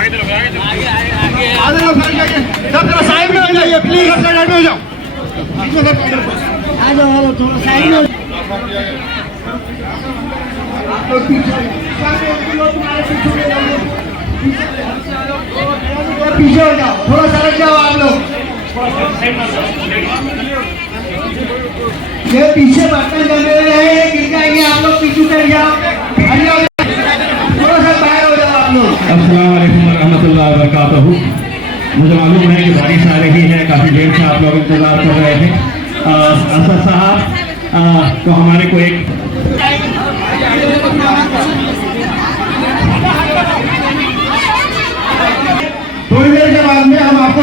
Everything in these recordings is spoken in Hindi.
साइड में हो जाइए प्लीज, साइड में हो जाओ। आ जाओ थोड़ा साइड में। पीछे हो जाओ, थोड़ा सरक जाओ आप लोग। ये पीछे बर्तन जमे हुए हैं, गिर जाएंगे आप लोग, पीछे कर जाओ। थोड़ा सा बाहर हो जाओ आप लोग। अस्सलाम वालेकुम रहमतुल्लाहि व बरकातहू। मुझे मालूम है कि बारिश आ रही है, काफ़ी देर से आप लोग इंतजार कर रहे थे। असद साहब तो हमारे को एक थोड़ी देर के बाद में हम आपको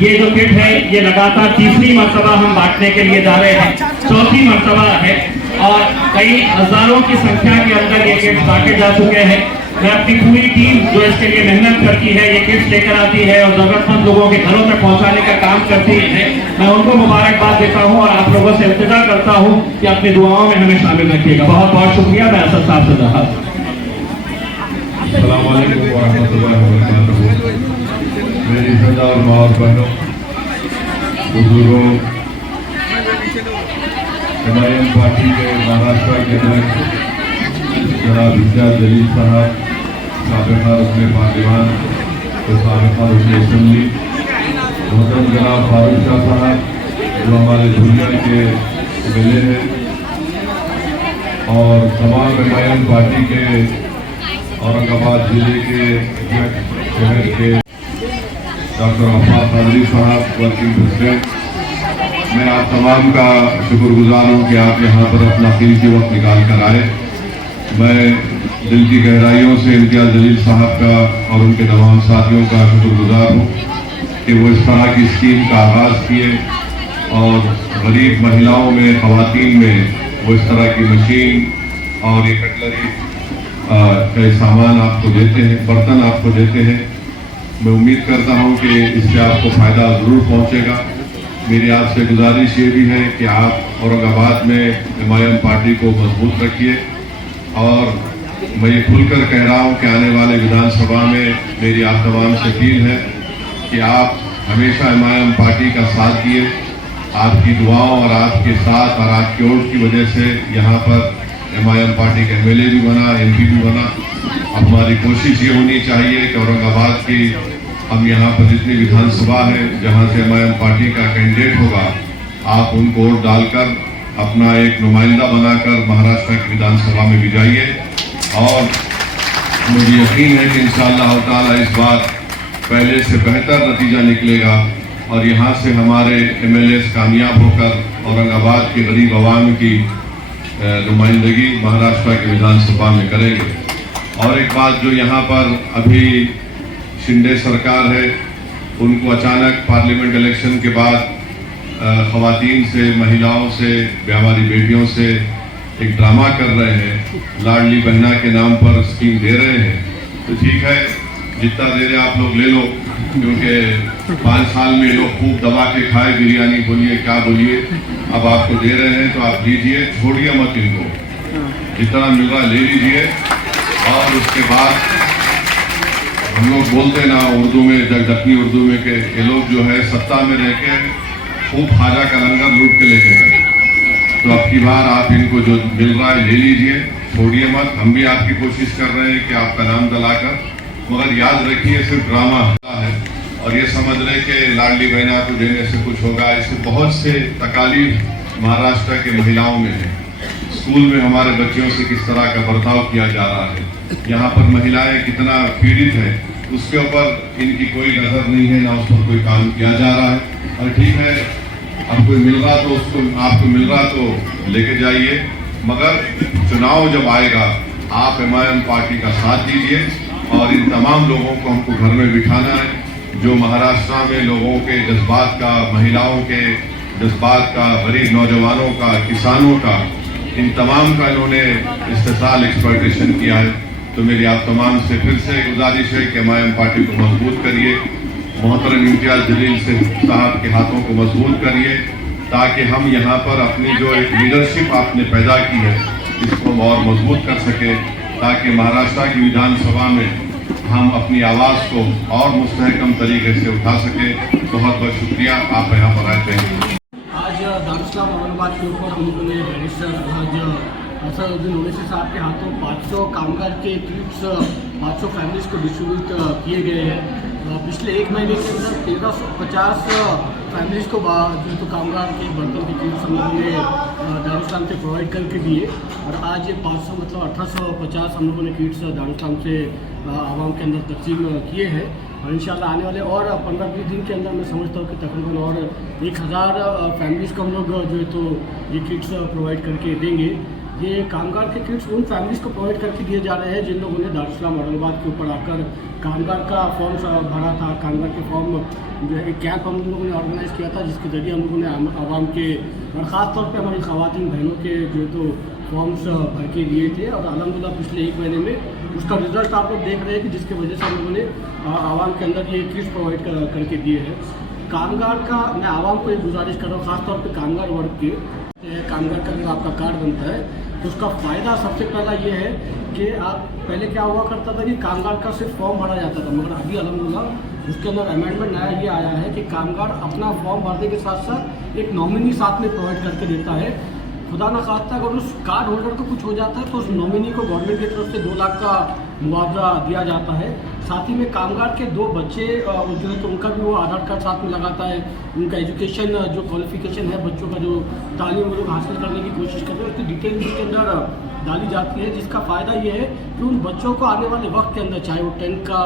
ये जो किट है ये लगातार तीसरी मर्तबा हम बांटने के लिए जा रहे हैं, चौथी मर्तबा है और कई हजारों की संख्या के अंदर ये किट बांटे जा चुके हैं। मैं अपनी पूरी टीम जो इसके लिए मेहनत करती है, ये किट्स लेकर आती है और जरूरतमंद लोगों के घरों तक पहुंचाने का काम करती है, मैं उनको मुबारकबाद देता हूं और आप लोगों से इल्तिजा करता हूं कि अपनी दुआओं में हमें शामिल रखिएगा। बहुत बहुत शुक्रिया। मैं असद साहब से रहा। अस्सलाम वालेकुम व रहमतुल्लाहि व बरकातहू। मेरी सरदार माँ और बहनों, बुजुर्गों, एमआईएम पार्टी के महाराष्ट्र के अध्यक्ष जनाब इम्तियाज जलील साहब, साबिक़ा रुकने पार्लियामान और साबिक़ा रुकने असेंबली, मोहतरम जनाब फारूक शाह साहब जो हमारे दुनिया के मिले हैं, और तमाम एमआईएम पार्टी के औरंगाबाद जिले के शहर के डॉक्टर अब्बास कादरी साहब, वर्किंग प्रेसिडेंट, मैं आप तमाम का शुक्रगुजार हूँ कि आप यहाँ पर अपना कीमती वक्त निकाल कर आए। मैं दिल की गहराइयों से इम्तियाज जलील साहब का और उनके तमाम साथियों का शुक्रगुजार हूँ कि वो इस तरह की स्कीम का आगाज़ किए और गरीब महिलाओं में, ख़वातीन में वो इस तरह की मशीन और ये कटलरी का सामान आपको देते हैं, बर्तन आपको देते हैं। मैं उम्मीद करता हूं कि इससे आपको फ़ायदा ज़रूर पहुंचेगा। मेरी आपसे गुजारिश ये भी है कि आप औरंगाबाद में एमआईएम पार्टी को मजबूत रखिए और मैं ये खुलकर कह रहा हूं कि आने वाले विधानसभा में मेरी आप तमाम से अपील है कि आप हमेशा एमआईएम पार्टी का साथ दिए। आपकी दुआओं और आपके साथ और आपकी वोट की वजह से यहाँ पर एमआईएम पार्टी का एमएलए भी बना, एमपी भी बना। अब हमारी कोशिश ये होनी चाहिए कि औरंगाबाद की हम यहाँ पर जितनी विधानसभा है जहाँ से एमआईएम पार्टी का कैंडिडेट होगा, आप उनको वोट डालकर अपना एक नुमाइंदा बनाकर महाराष्ट्र की विधानसभा में भी जाइए और मुझे यकीन है कि इंशाअल्लाह ताला इस बार पहले से बेहतर नतीजा निकलेगा और यहाँ से हमारे एमएलए कामयाब होकर औरंगाबाद के गरीब आवाम की नुमाइंदगी महाराष्ट्र की विधानसभा में करेंगे। और एक बात जो यहाँ पर अभी शिंदे सरकार है, उनको अचानक पार्लियामेंट इलेक्शन के बाद ख़वातीन से, महिलाओं से, हमारी बेटियों से एक ड्रामा कर रहे हैं, लाडली बहना के नाम पर स्कीम दे रहे हैं। तो ठीक है, जितना दे रहे आप लोग ले लो, क्योंकि 5 साल में लोग खूब दबा के खाए, बिरयानी बोलिए क्या बोलिए, अब आपको दे रहे हैं तो आप लीजिए, छोड़िए मत इनको, जितना मिल रहा ले लीजिए। और उसके बाद हम लोग बोलते ना उर्दू में, दक्षिणी उर्दू में, कि ये लोग जो है सत्ता में रह के खूब खाजा का लंगर लूट के लेके गए। तो अब की बार आप इनको जो मिल रहा है ले लीजिए, छोड़िए मत। हम भी आपकी कोशिश कर रहे हैं कि आपका नाम दलाकर, मगर याद रखिए सिर्फ ड्रामा है और ये समझ रहे कि लाडली बहना को देने से कुछ होगा। इससे बहुत से तकालीफ महाराष्ट्र के महिलाओं में है। स्कूल में हमारे बच्चियों से किस तरह का बर्ताव किया जा रहा है, यहाँ पर महिलाएं कितना पीड़ित है, उसके ऊपर इनकी कोई नजर नहीं है, ना उस पर कोई काम किया जा रहा है। और ठीक है, अब कोई मिल रहा तो उसको, आपको मिल रहा तो लेके जाइए, मगर चुनाव जब आएगा आप एमआईएम पार्टी का साथ दीजिए और इन तमाम लोगों को हमको घर में बिठाना है जो महाराष्ट्र में लोगों के जज्बात का, महिलाओं के जज्बात का, गरीब नौजवानों का, किसानों का, इन तमाम का इन्होंने इस्तेसाल एक्सप्लॉयटेशन किया है। तो मेरी आप तमाम से फिर से गुजारिश है कि एमआईएम पार्टी को मजबूत करिए, मोहतरम इम्तियाज जलील साहब के हाथों को मजबूत करिए ताकि हम यहाँ पर अपनी जो एक लीडरशिप आपने पैदा की है इसको और मजबूत कर सके, ताकि महाराष्ट्र की विधानसभा में हम अपनी आवाज़ को और मुस्तहकम तरीके से उठा सके। बहुत बहुत शुक्रिया, आप यहाँ पर आए थे। आज दारुस्लाम औरंगाबाद के ऊपर उन्होंने बैरिस्टर असदुद्दीन ओवैसी साहब के हाथों 500 कामगार के किट्स 500 फैमिलीज़ को डिस्ट्रीब्यूट किए गए हैं। पिछले एक महीने के अंदर 1350 फैमिलीज़ को जो तो कामगार के बर्तन के किट्स हम लोगों ने दारुस्लाम से प्रोवाइड करके दिए, और आज ये 500 मतलब 1850 हम लोगों ने किट्स दारुस्लाम से आवाम के अंदर तकसीम किए हैं। और इंशाल्लाह आने वाले और 15-20 दिन के अंदर मैं समझता हूँ कि तकरीबन और 1000 फैमिलीज़ को हम लोग जो है तो ये किट्स प्रोवाइड करके देंगे। ये कामगार के किट्स उन फैमिलीज़ को प्रोवाइड करके दिए जा रहे हैं जिन लोगों ने दारुस्लाम औरंगाबाद के ऊपर आकर कामगार का फॉर्म भरा था। कामगार के फॉर्म जो है एक कैंप हम लोगों ने ऑर्गेनाइज़ किया था, जिसके ज़रिए हम लोगों ने आवाम के और ख़ास तौर पे हमारी ख़वातीन बहनों के जो है तो फॉर्म्स भर के लिए थे, और अल्हम्दुलिल्लाह पिछले एक महीने में उसका रिजल्ट आप लोग देख रहे हैं कि जिसकी वजह से हम लोगों ने आवाम के अंदर ये किट्स प्रोवाइड करके दिए हैं। कामगार का मैं आवाम को एक गुजारिश कर रहा हूँ, ख़ासतौर पर कामगार वर्ग के, कामगार का अगर आपका कार्ड बनता है तो उसका फ़ायदा सबसे पहला ये है कि आप पहले क्या हुआ करता था कि कामगार का सिर्फ फॉर्म भरा जाता था, मगर अभी अल्हम्दुलिल्लाह उसके अंदर अमेंडमेंट नया ये आया है कि कामगार अपना फॉर्म भरने के साथ साथ एक नॉमिनी साथ में प्रोवाइड करके देता है। खुदा न खास्ता अगर उस कार्ड होल्डर को कुछ हो जाता है तो उस नॉमिनी को गवर्नमेंट की तरफ से 2 लाख का मुआवजा दिया जाता है। साथ ही में कामगार के 2 बच्चे जो है तो उनका भी वो आधार कार्ड साथ में लगाता है। उनका एजुकेशन जो क्वालिफिकेशन है, बच्चों का जो तालीम वो लोग हासिल करने की कोशिश करते हैं, उसकी डिटेल उसके अंदर डाली जाती है, जिसका फ़ायदा ये है कि उन बच्चों को आने वाले वक्त के अंदर, चाहे वो 10th का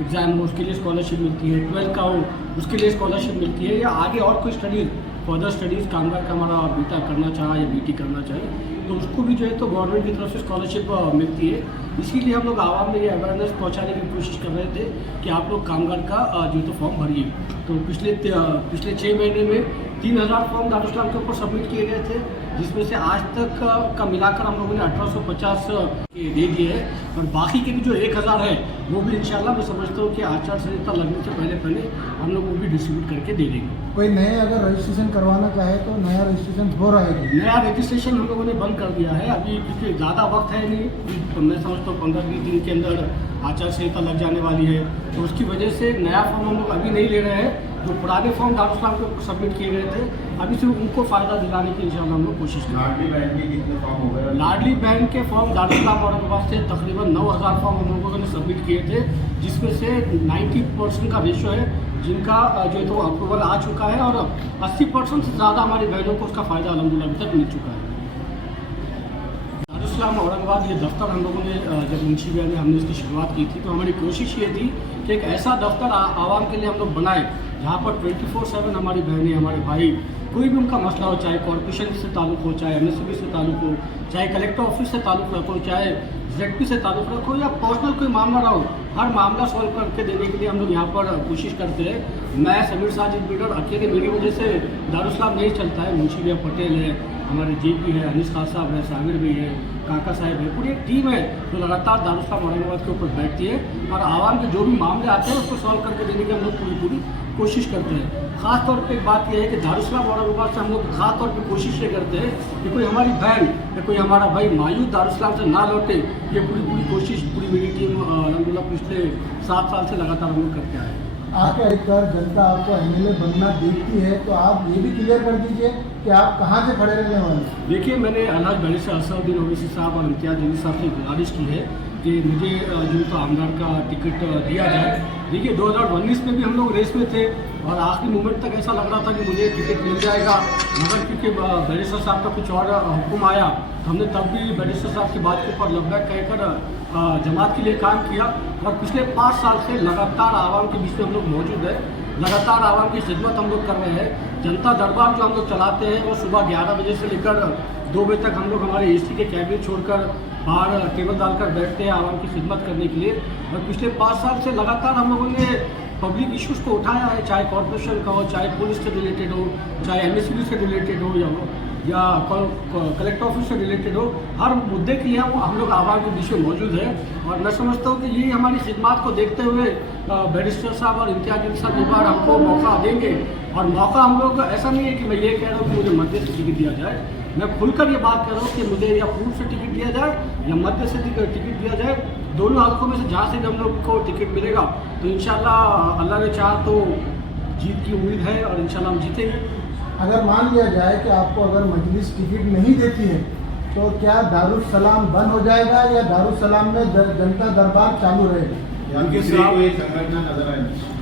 एग्ज़ाम हो उसके लिए स्कॉलरशिप मिलती है, 12th का हो उसके लिए स्कॉलरशिप मिलती है, या आगे और कोई स्टडीज़ फर्दर स्टडीज़ कामगार का हमारा बेटा करना चाहे या बेटी करना चाहे तो उसको भी जो है तो गवर्नमेंट की तरफ से स्कॉलरशिप मिलती है। इसीलिए हम लोग आवाम में ये अवेयरनेस पहुंचाने की कोशिश कर रहे थे कि आप लोग कामगार का जो तो फॉर्म भरिए। तो पिछले 6 महीने में 3000 फॉर्म दारुस्लाम के ऊपर सबमिट किए गए थे, जिसमें से आज तक का मिलाकर हम लोगों ने 1850 दे दिए हैं, और बाकी के भी जो 1000 है वो भी इंशाल्लाह मैं समझता हूँ कि आचार संहिता लगने से पहले हम लोग वो भी डिस्ट्रीब्यूट करके दे देंगे। कोई नए अगर रजिस्ट्रेशन करवाना चाहे तो नया रजिस्ट्रेशन हो रहा है? नया रजिस्ट्रेशन हम लोगों ने बंद कर दिया है अभी, क्योंकि ज़्यादा वक्त है नहीं, तो मैं समझता हूँ 15-20 दिन के अंदर आचार संहिता लग जाने वाली है, तो उसकी वजह से नया फॉर्म हम लोग अभी नहीं ले रहे हैं। जो पुराने फॉर्म दारुस्लाम को सबमिट किए गए थे अभी सिर्फ उनको फ़ायदा दिलाने की इंशाल्लाह हम लोग कोशिश करेंगे। लाडली बहन के कितने फॉर्म हो गए? लाडली बहन के फॉर्म दारुस्लाम औरंगाबाद से तकरीबन 9000 फॉर्म हम लोगों ने सबमिट किए थे, जिसमें से 90% का रेशो है जिनका जो तो अप्रूवल आ चुका है, और 80% से ज़्यादा हमारी बहनों को उसका फ़ायदा अल्हम्दुलिल्लाह अभी तक मिल चुका है। दारुस्लाम औरंगाबाद ये दफ्तर हम लोगों ने जब मुंशी बिया में हमने इसकी शुरुआत की थी तो हमारी कोशिश ये थी कि एक ऐसा दफ्तर आवाम के लिए हम लोग बनाए जहाँ पर 24/7 हमारी बहनें, हमारे भाई, कोई भी उनका मसला हो, चाहे कॉर्पोरेशन से ताल्लुक़ हो, चाहे MSB से ताल्लुक़ हो, चाहे कलेक्टर ऑफिस से ताल्लुक़ रखो, चाहे ZP से ताल्लुक़ रखो, या पर्सनल कोई मामला रहो, हर मामला सॉल्व करके देने के लिए हम लोग यहाँ पर कोशिश करते हैं। मैं समीर साजिद बिल्डर अकेले मेरी वजह से दारुस्लाम नहीं चलता है, मुंशी बिया पटेल है, हमारे JP है, अनीस खान साहब है, सामिर भाई है, काका साहब है, पूरी एक टीम है जो लगातार दारुस्लाम औरंगाबाद के ऊपर बैठती है, और आवाम के जो भी मामले आते हैं उसको सॉल्व करके देने की हम लोग पूरी कोशिश करते हैं। ख़ास तौर पे एक बात यह है कि दारुस्लाम औरंगाबाद से हम लोग ख़ास तौर पे कोशिश ये करते हैं कि कोई हमारी बहन या कोई हमारा भाई मायूस दारुस्लाम से ना लौटे, ये पूरी कोशिश पूरी मेरी टीम अल्हम्दुलिल्लाह पिछले 7 साल से लगातार हम लोग करते आए हैं। आपके अधिकार जनता आपको MLA बनना देखती है तो आप ये भी क्लियर कर दीजिए कि आप कहाँ से खड़े रहने वाले हैं। देखिए, मैंने अलहाज बैरिस्टर असदुद्दीन ओवैसी साहब और इम्तियाज़ जलील साहब से गुजारिश की है कि मुझे जो तो आमदार का टिकट दिया जाए। देखिए, 2019 में भी हम लोग रेस में थे और आखिरी मोमेंट तक ऐसा लग रहा था कि मुझे टिकट मिल जाएगा, मगर क्योंकि बैरिस्टर साहब का कुछ और हुक्म आया तो हमने तब भी बैरिस्टर साहब की बात के ऊपर लबैक कहकर जमात के लिए काम किया, और पिछले 5 साल से लगातार आवाम के बीच में हम लोग मौजूद है, लगातार आवाम की खिदमत हम लोग कर रहे हैं। जनता दरबार जो हम लोग चलाते हैं वो सुबह 11 बजे से लेकर 2 बजे तक हम लोग हमारे AC के कैबिन छोड़कर बाहर टेबल डालकर बैठते हैं आवाम की खिदमत करने के लिए। और पिछले 5 साल से लगातार हम लोगों ने पब्लिक इश्यूज़ को उठाया है, चाहे कॉर्पोरेशन का हो, चाहे पुलिस से रिलेटेड हो, चाहे MSB से रिलेटेड हो, या या कलेक्टर ऑफिस से रिलेटेड हो, हर मुद्दे के लिए वो हम लोग आवाम के बीच में मौजूद है। और मैं समझता हूँ कि ये हमारी खिदमत को देखते हुए बैरिस्टर साहब और इम्तियाज अली साहब एक बार हमको मौका देंगे। और मौका हम लोग ऐसा नहीं है कि मैं ये कह रहा हूँ कि मुझे मध्य से टिकट दिया जाए, मैं खुलकर ये बात कर रहा हूँ कि मुझे या पूर्व से टिकट दिया जाए या मध्य से टिकट दिया जाए, दोनों हल्कों में से जहाँ से भी हम लोग को टिकट मिलेगा तो इंशाल्लाह अल्लाह ने चाहा तो जीत की उम्मीद है और इंशाल्लाह हम जीतेंगे। अगर मान लिया जाए कि आपको अगर मजलिस टिकट नहीं देती है तो क्या दारुस्सलाम बंद हो जाएगा या दारुस्सलाम में जनता दरबार चालू रहेगा?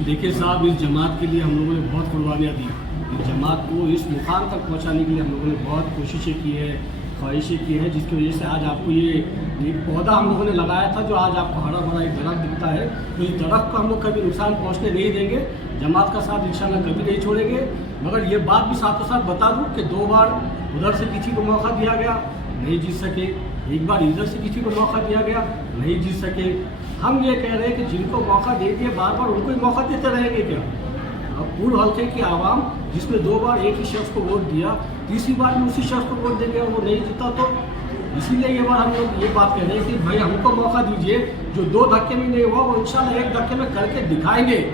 देखिए साहब, इस जमात के लिए हम लोगों ने बहुत कुर्बानियाँ दी, इस जमात को इस मुकाम तक पहुँचाने के लिए हम लोगों ने बहुत कोशिशें की है, ख्वाहिशें की है, जिसकी वजह से आज आपको ये एक पौधा हम लोगों ने लगाया था जो आज आपको हरा भरा एक दरख्त दिखता है। तो इस दरख्त को हम लोग कभी नुकसान पहुँचने नहीं देंगे, जमात का साथ इंशाल्लाह कभी नहीं छोड़ेंगे। मगर ये बात भी साथों साथ बता दूँ कि 2 बार उधर से किसी को मौका दिया गया, नहीं जीत सके, एक बार इधर से किसी को मौका दिया गया, नहीं जीत सके। हम ये कह रहे हैं कि जिनको मौका दे दिए बार बार उनको ही मौका देते रहेंगे क्या? अब पूर्व हल्के की आवाम जिसने 2 बार एक ही शख्स को वोट दिया, तीसरी बार भी उसी शख्स को वोट देंगे और वो नहीं जीता, तो इसीलिए ये बार हम लोग ये बात कह रहे हैं कि भाई हमको मौका दीजिए, जो 2 धक्के में नहीं हुआ वो इंशाल्लाह 1 धक्के में करके दिखाएंगे।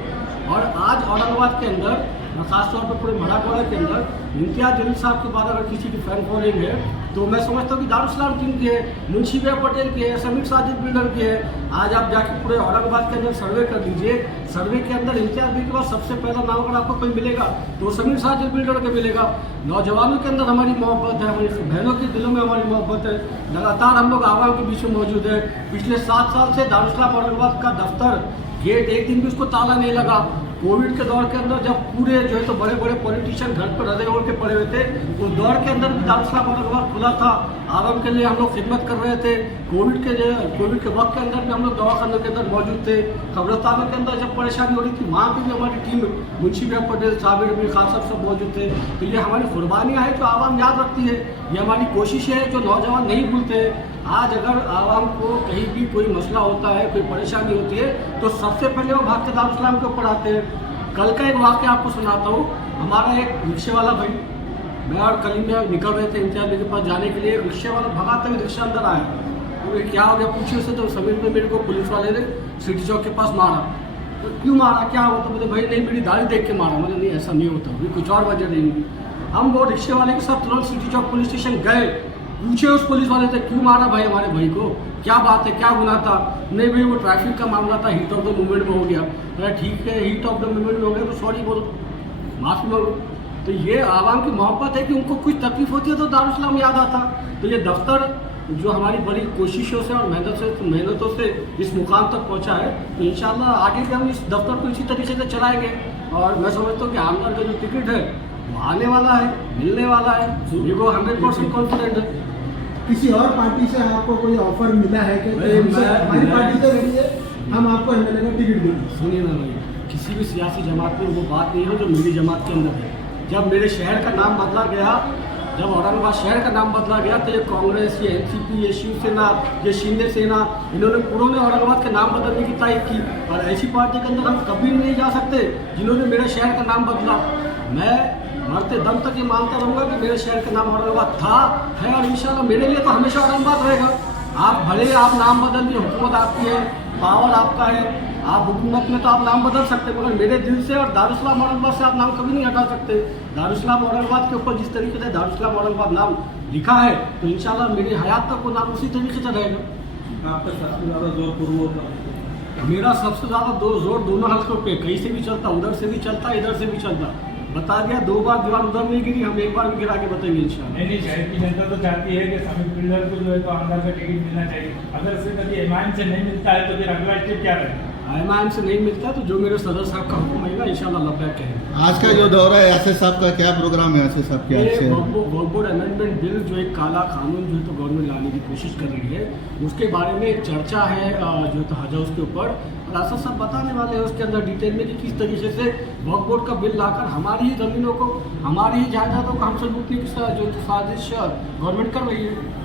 और आज औरंगाबाद के अंदर, खासतौर पर पूरे मराठवाड़ा के अंदर इम्तियाज अली साहब के बाद अगर किसी की फैन फॉलोइंग है तो मैं समझता हूँ कि दारुस्सलाम टीम की है, मुंशी भाई पटेल की है, समीर साजिद बिल्डर की है। आज आप जाके पूरे औरंगाबाद के अंदर सर्वे कर दीजिए, सर्वे के अंदर इम्तियाज भाई के बाद सबसे पहला नाम अगर आपको कोई मिलेगा तो समीर साजिद बिल्डर का मिलेगा। नौजवानों के अंदर हमारी मोहब्बत है, हमारी बहनों के दिलों में हमारी मोहब्बत है, लगातार हम लोग आवाम के बीच में मौजूद है। पिछले 7 साल से दारुस्सलाम औरंगाबाद का दफ्तर गेट एक दिन भी उसको ताला नहीं लगा। कोविड के दौर के अंदर जब पूरे जो है तो बड़े बड़े पॉलिटिशियन घर पर रजे ओढ़ के पड़े हुए थे, उस दौर के अंदर भी दारुस्सलाम औरंगाबाद खुला था, आवाम के लिए हम लोग खिदमत कर रहे थे। कोविड के वक्त के अंदर भी हम लोग दवाखानों के अंदर मौजूद थे, कब्रिस्तानों के अंदर जब परेशानी हो रही थी वहाँ पर भी हमारी टीम मुंशी भाई पटेल, साबिर भी, खान साहब सब मौजूद थे। तो ये हमारी कुर्बानियाँ हैं जो आवाम याद रखती है, ये हमारी कोशिश है जो नौजवान नहीं भूलते। आज अगर आवाम को कहीं भी कोई मसला होता है, कोई परेशानी होती है तो सबसे पहले वो भाग के दारुस्सलाम के ऊपर आते हैं। कल का एक वाक़या आपको सुनाता हूँ। हमारा एक रिक्शे वाला भाई, मैं और कलीम में निकल रहे थे इम्तियाज के पास जाने के लिए, रिक्शे वाला भगाते हुए रिक्शा अंदर आया, तो क्या हो गया पूछे उसे, तो समीर में मेरे को पुलिस वाले ने सिटी चौक के पास मारा। तो क्यों मारा, क्या हुआ? तो बोले भाई नहीं मेरी दाढ़ी देख के मारा। मैंने नहीं ऐसा नहीं होता, भी कुछ और वजह नहीं हुई। हम वो रिक्शे वाले के साथ तुरंत सिटी चौक पुलिस स्टेशन गए, पूछे उस पुलिस वाले से क्यों मारा भाई हमारे भाई को, क्या बात है, क्या गुनाह था? नहीं भाई वो ट्रैफिक का मामला था, हीट ऑफ द मूवमेंट में हो गया। अरे ठीक है, हीट ऑफ द मूवमेंट में हो गया तो सॉरी बोलो, माफ़ी मांगो। तो ये आवाम की मोहब्बत है कि उनको कुछ तकलीफ होती है तो दारुस्सलाम याद आता। तो ये दफ्तर जो हमारी बड़ी कोशिशों से और मेहनतों से इस मुकाम तक पहुंचा है, तो इंशाल्लाह आगे भी हम इस दफ्तर को इसी तरीके से चलाएंगे। और मैं समझता हूँ कि आमदार का जो टिकट है वो आने वाला है, मिलने वाला है, ये वो 100% कॉन्फिडेंट है। किसी और पार्टी से आपको कोई ऑफर मिला है कि हमारी पार्टी से रही है, हम आपको एमएलए का टिकट देंगे? सुनिए ना भाई, किसी भी सियासी जमात में वो बात नहीं हो जो मेरी जमात के अंदर है। जब मेरे शहर का नाम बदला गया, जब औरंगाबाद शहर का नाम बदला गया तो ये कांग्रेस, ये एनसीपी, ये शिवसेना, ये शिंदे सेना, इन्होंने पूरों ने औरंगाबाद का नाम बदलने की तारीफ की। और ऐसी पार्टी के अंदर हम कभी नहीं जा सकते जिन्होंने मेरे शहर का नाम बदला। मैं मरते दम तक ये मानता रहूँगा कि मेरे शहर का नाम औरंगाबाद था, है और इंशाल्लाह मेरे लिए तो हमेशा औरंगाबाद रहेगा। आप भले आप नाम बदल दिए, हुकूमत आपकी है, पावर आपका है, आप हुकूमत में तो आप नाम बदल सकते, मगर मेरे दिल से और दारुस्सलाम औरंगाबाद से आप नाम कभी नहीं हटा सकते। दारुस्सलाम औरंगाबाद के ऊपर जिस तरीके से दारुस्सलाम औरंगाबाद नाम लिखा है तो इंशाल्लाह मेरी हयात तक वो नाम उसी तरीके से रहेगा। आपका सबसे ज़्यादा जोर पूर्व होता? मेरा सबसे ज़्यादा जोर दोनों हल्कों पे, कहीं से भी चलता, उधर से भी चलता, इधर से भी चलता। बता दिया, 2 बार दीवार उधर नहीं गिरी, हम 1 बार भी गिरा के बताएंगे इंशाल्लाह। नहीं, शहर की जनता तो चाहती है कि समीर बिल्डर को जो है तो आमदार का टिकट मिलना चाहिए। अगर उसे कभी एमआईएम से नहीं मिलता है तो फिर अगला स्टेप क्या रहेगा? एमआईएम से नहीं मिलता तो जो मेरे सदर साहब का हुक्म आएगा इंशाल्लाह लब्बैक कहेंगे। आज का जो दौरा है यासिर साहब का क्या प्रोग्राम है? यासिर साहब के ये वक्फ बोर्ड अमेंडमेंट बिल जो एक काला कानून जो है तो गवर्नमेंट लाने की कोशिश कर रही है, उसके बारे में एक चर्चा है जो तो हज उसके ऊपर, और यासिर साहब बताने वाले हैं उसके अंदर डिटेल में कि किस तरीके से वक्फ बोर्ड का बिल लाकर हमारी ही ज़मीनों को, हमारी ही जायदादों को हमसे लूटने की जो साजिश गवर्नमेंट कर रही है।